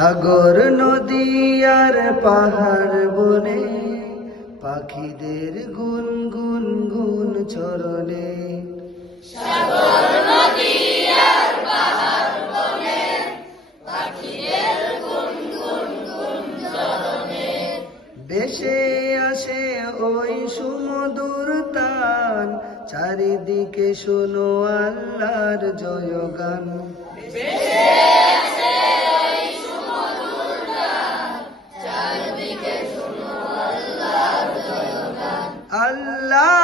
সাগর নদী আর পাহাড় বনে, পাখিদের গুন গুন গুন চরণে। বেশে আসে ওই সুমধুর তান, চারিদিকে শোনো আল্লাহর জয়গান। كلا